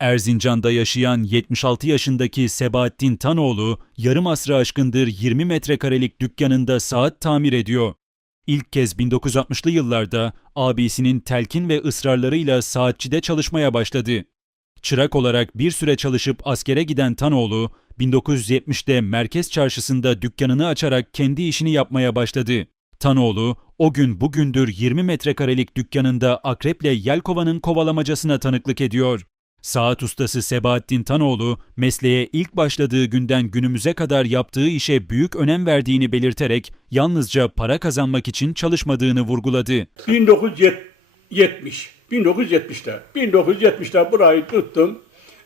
Erzincan'da yaşayan 76 yaşındaki Sebahattin Tanoğlu, yarım asrı aşkındır 20 metrekarelik dükkanında saat tamir ediyor. İlk kez 1960'lı yıllarda abisinin telkin ve ısrarlarıyla saatçide çalışmaya başladı. Çırak olarak bir süre çalışıp askere giden Tanoğlu, 1970'te Merkez Çarşısı'nda dükkanını açarak kendi işini yapmaya başladı. Tanoğlu, o gün bugündür 20 metrekarelik dükkanında akreple yelkovanın kovalamacasına tanıklık ediyor. Saat ustası Sebahattin Tanoğlu, mesleğe ilk başladığı günden günümüze kadar yaptığı işe büyük önem verdiğini belirterek yalnızca para kazanmak için çalışmadığını vurguladı. 1970. 1970'te. 1970'te burayı tuttum.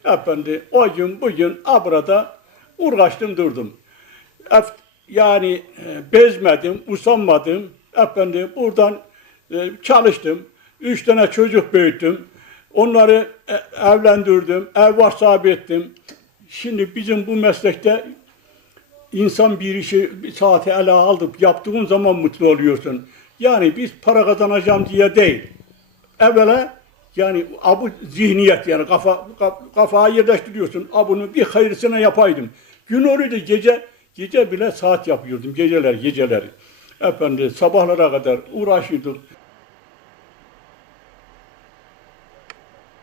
Efendi o gün bugün abrada uğraştım durdum. Yani e, bezmedim, usanmadım. Efendi buradan e, çalıştım. Üç tane çocuk büyüttüm. Onları e, evlendirdim, ev var sahibi ettim. Şimdi bizim bu meslekte İnsan bir işi bir saate ele alıp yaptığın zaman mutlu oluyorsun. Yani biz para kazanacağım diye değil. Evvela yani abu zihniyet yani kafa kaf- kafaya yerleştiriyorsun. Abunu bir hayırlısına yapaydım. Gün oluyordu gece gece bile saat yapıyordum geceler geceleri. Efendim sabahlara kadar uğraşıyorduk.